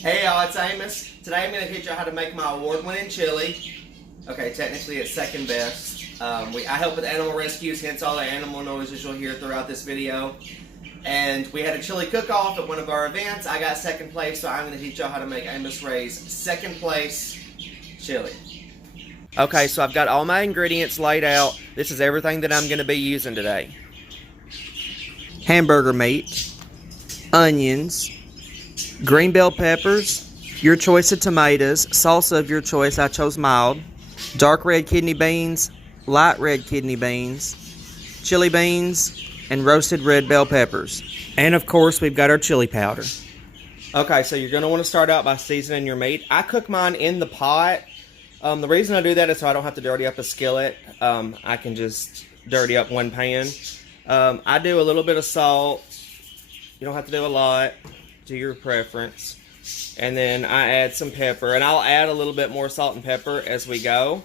Hey y'all, it's Amos. Today I'm going to teach y'all how to make my award-winning chili. Okay, technically it's second best. I help with animal rescues, hence all the animal noises you'll hear throughout this video. And we had a chili cook-off at one of our events. I got second place, so I'm going to teach y'all how to make Amos Ray's second place chili. Okay, so I've got all my ingredients laid out. This is everything that I'm going to be using today. Hamburger meat, onions, green bell peppers, your choice of tomatoes, salsa of your choice, I chose mild, dark red kidney beans, light red kidney beans, chili beans, and roasted red bell peppers. And of course, we've got our chili powder. Okay, so you're going to want to start out by seasoning your meat. I cook mine in the pot. The reason I do that is so I don't have to dirty up a skillet. I can just dirty up one pan. I do a little bit of salt. You don't have to do a lot, to your preference. And then I add some pepper, and I'll add a little bit more salt and pepper as we go.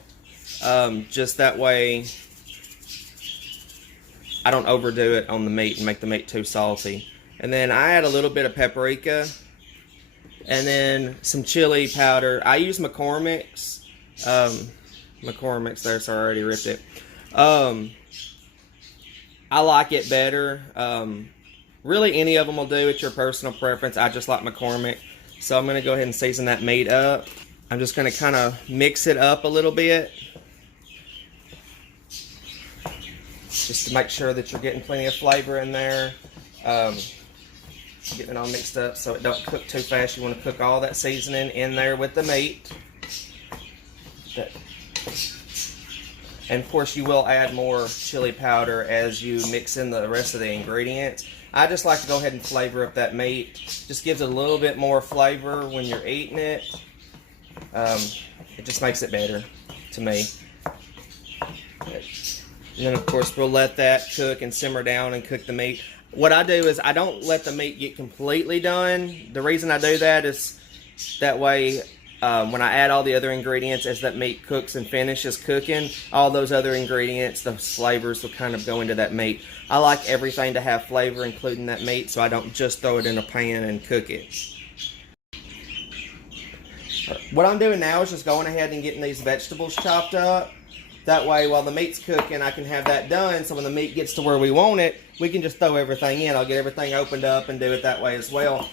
Just that way I don't overdo it on the meat and make the meat too salty. And then I add a little bit of paprika, and then some chili powder. I use McCormick's. McCormick's there, so I already ripped it. I like it better. Really, any of them will do. It's your personal preference. I just like McCormick. So I'm going to go ahead and season that meat up. I'm just going to kind of mix it up a little bit, just to make sure that you're getting plenty of flavor in there. Getting it all mixed up so it don't cook too fast. You want to cook all that seasoning in there with the meat. And of course you will add more chili powder as you mix in the rest of the ingredients. I just like to go ahead and flavor up that meat. Just gives it a little bit more flavor when you're eating it. It just makes it better to me. And then of course we'll let that cook and simmer down and cook the meat. What I do is I don't let the meat get completely done. The reason I do that is that way when I add all the other ingredients, as that meat cooks and finishes cooking, all those other ingredients, those flavors will kind of go into that meat. I like everything to have flavor, including that meat, so I don't just throw it in a pan and cook it. What I'm doing now is just going ahead and getting these vegetables chopped up. That way, while the meat's cooking, I can have that done, so when the meat gets to where we want it, we can just throw everything in. I'll get everything opened up and do it that way as well.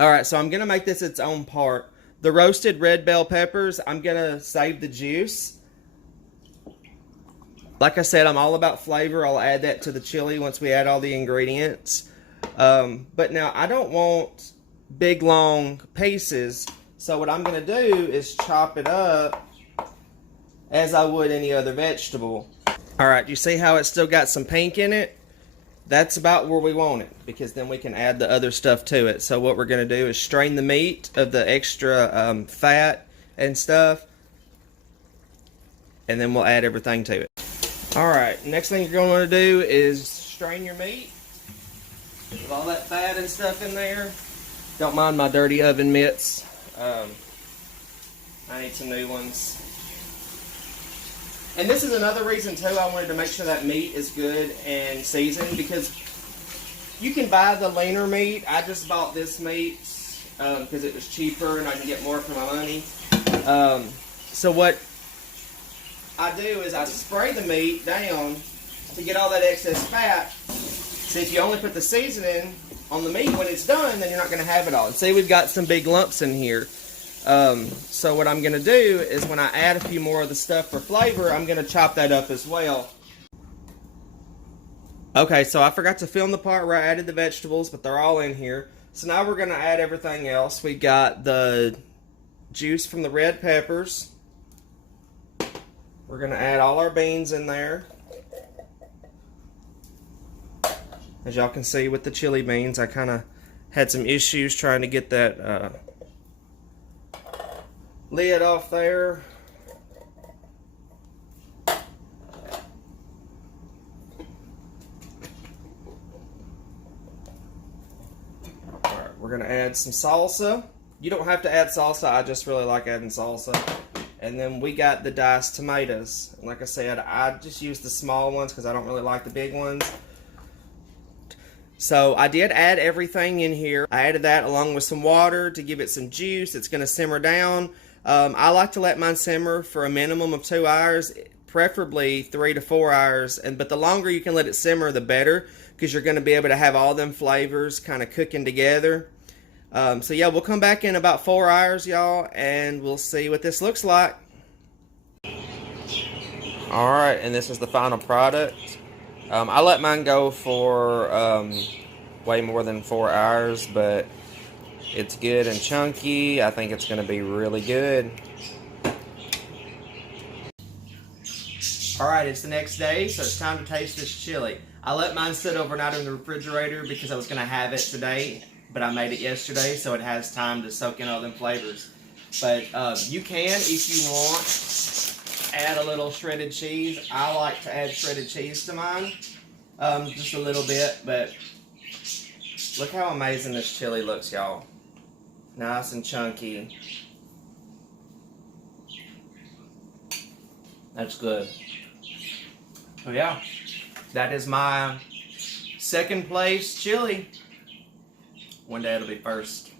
Alright, so I'm going to make this its own part. The roasted red bell peppers, I'm going to save the juice. Like I said, I'm all about flavor. I'll add that to the chili once we add all the ingredients. But now, I don't want big, long pieces. So what I'm going to do is chop it up as I would any other vegetable. Alright, you see how it's still got some pink in it? That's about where we want it, because then we can add the other stuff to it. So what we're going to do is strain the meat of the extra fat and stuff, and then we'll add everything to it. Alright, next thing you're going to want to do is strain your meat with all that fat and stuff in there. Don't mind my dirty oven mitts. I need some new ones. And this is another reason too I wanted to make sure that meat is good and seasoned, because you can buy the leaner meat. I just bought this meat because it was cheaper and I can get more for my money. So what I do is I spray the meat down to get all that excess fat. See, if you only put the seasoning on the meat when it's done, then you're not going to have it all. And see, we've got some big lumps in here. So what I'm going to do is when I add a few more of the stuff for flavor, I'm going to chop that up as well. Okay, so I forgot to film the part where I added the vegetables, but they're all in here. So now we're going to add everything else. We got the juice from the red peppers. We're going to add all our beans in there. As y'all can see with the chili beans, I kind of had some issues trying to get that lid off there. Alright, we're going to add some salsa. You don't have to add salsa, I just really like adding salsa. And then we got the diced tomatoes. Like I said, I just use the small ones because I don't really like the big ones. So I did add everything in here. I added that along with some water to give it some juice. It's going to simmer down. I like to let mine simmer for a minimum of 2 hours, preferably 3 to 4 hours. But the longer you can let it simmer, the better, because you're going to be able to have all them flavors kind of cooking together. So yeah, we'll come back in about 4 hours, y'all, and we'll see what this looks like. All right, and this is the final product. I let mine go for way more than 4 hours, but it's good and chunky. I think it's going to be really good. All right, it's the next day, so it's time to taste this chili. I let mine sit overnight in the refrigerator because I was going to have it today, but I made it yesterday, so it has time to soak in all them flavors. But you can, if you want, add a little shredded cheese. I like to add shredded cheese to mine, just a little bit, but look how amazing this chili looks, y'all. Nice and chunky. That's good. So yeah, that is my second place chili. One day it'll be first.